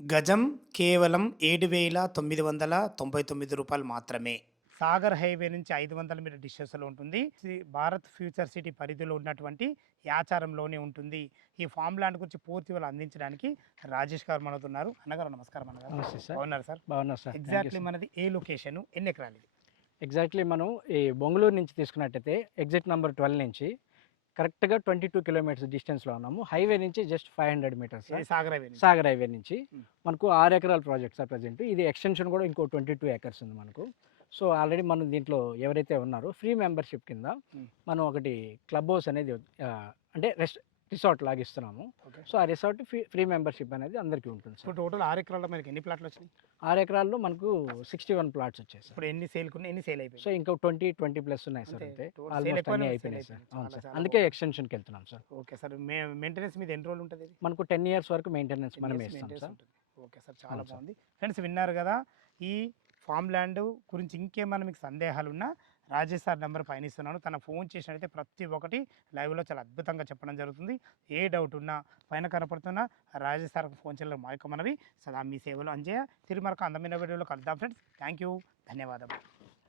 గజం కేవలం 7,999 రూపాయలు మాత్రమే. సాగర్ హైవే నుంచి 500 మీటర్ డిస్టెన్స్‌లో ఉంటుంది. భారత్ ఫ్యూచర్ సిటీ పరిధిలో ఉన్నటువంటి యాచారంలోనే ఉంటుంది. ఈ ఫార్మ్ ల్యాండ్ గురించి పూర్తి వివరాలు అందించడానికి రాజేష్ గారు మనతో ఉన్నారు. అన్నగారు నమస్కారం అన్నగారు. నమస్తే సార్. బాగున్నారా సార్? బాగున్నా సార్. ఎగ్జాక్ట్‌లీ మనది ఏ లొకేషన్? ఎన్ని ఎకరాలు ఇది? ఎగ్జాక్ట్‌లీ మనం ఈ బొంగుళూరు నుంచి తీసుకున్నట్టయితే ఎగ్జిట్ నంబర్ 12 నుంచి కరెక్ట్‌గా 22 కిలోమీటర్స్ డిస్టెన్స్‌లో ఉన్నాము. హైవే నుంచి జస్ట్ 500 మీటర్స్ ఇది సాగర్ హైవే నుంచి. సాగర్ హైవే నుంచి. హ్మ్. మనకు 6 ఎకరాల ప్రాజెక్ట్ సార్ ప్రెజెంట్. ఇది ఎక్స్టెన్షన్ కూడా ఇంకో 22 ఎకర్స్ ఉంది మనకు. సో ఆల్రెడీ మనం దీంట్లో ఎవరైతే ఉన్నారో ఫ్రీ మెంబర్‌షిప్ కింద హ్మ్. మనం ఒకటి క్లబ్ హౌస్ అనేది అంటే రిసార్ట్ లాగా ఇస్తున్నాము. ఓకే. సో ఆ రిసార్ట్ ఫ్రీ మెంబర్‌షిప్ అనేది అందరికీ ఉంటుంది సార్. ఇప్పుడు టోటల్ 6 ఎకరాల్లో మనకి ఎన్ని ప్లాట్లు వచ్చినాయి? 6 ఎకరాల్లో మనకు 61 ప్లాట్స్ వచ్చాయి సార్. ఇప్పుడు ఎన్ని సేల్‌కున్నాయి? ఎన్ని సేల్ అయిపోయాయి? సో ఇంకా 20 ప్లస్ ఉన్నాయి సార్. అంతే. అంతే టోటల్ సేల్ ఆల్మోస్ట్ ఎక్కువనే అన్నీ సేల్ అయిపోయినాయి సార్. అయిపోయినాయి. అవును చాలా సార్. చాలా అందుకే బాగుంది. ఎక్స్టెన్షన్కి వెళ్తున్నాం సార్. Okay sir. మెయింటెనెన్స్ మీద ఎన్ని రోజులు ఉంటుంది ఇది? మనకు 10 ఇయర్స్ వరకు మెయింటెనెన్స్ 10 మనమే ఇయర్స్ ఇస్తాం మెయింటెనెన్స్ సార్. ఉంటుంది. Okay sir. చాలా అవును సార్. బాగుంది. ఫ్రెండ్స్ విన్నారు కదా! ఈ ఫార్మ్ ల్యాండ్ గురించి ఇంకేమైనా మీకు సందేహాలున్నా రాజేష్ సార్ నెంబర్ పైన ఇస్తున్నాను. తన ఫోన్ చేసినట్టయితే ప్రతి ఒక్కటి లైవ్‌లో చాలా అద్భుతంగా చెప్పడం జరుగుతుంది. ఏ డౌట్ ఉన్నా పైన కనపడుతున్న రాజేష్ సార్‌కి ఫోన్ చేయడం మా యొక్క మనవి. సదా మీ సేవలో అంజయ్య. తిరిగి మరొక అందమైన వీడియోలో కలుద్దాం ఫ్రెండ్స్. Thank you. ధన్యవాదాలు.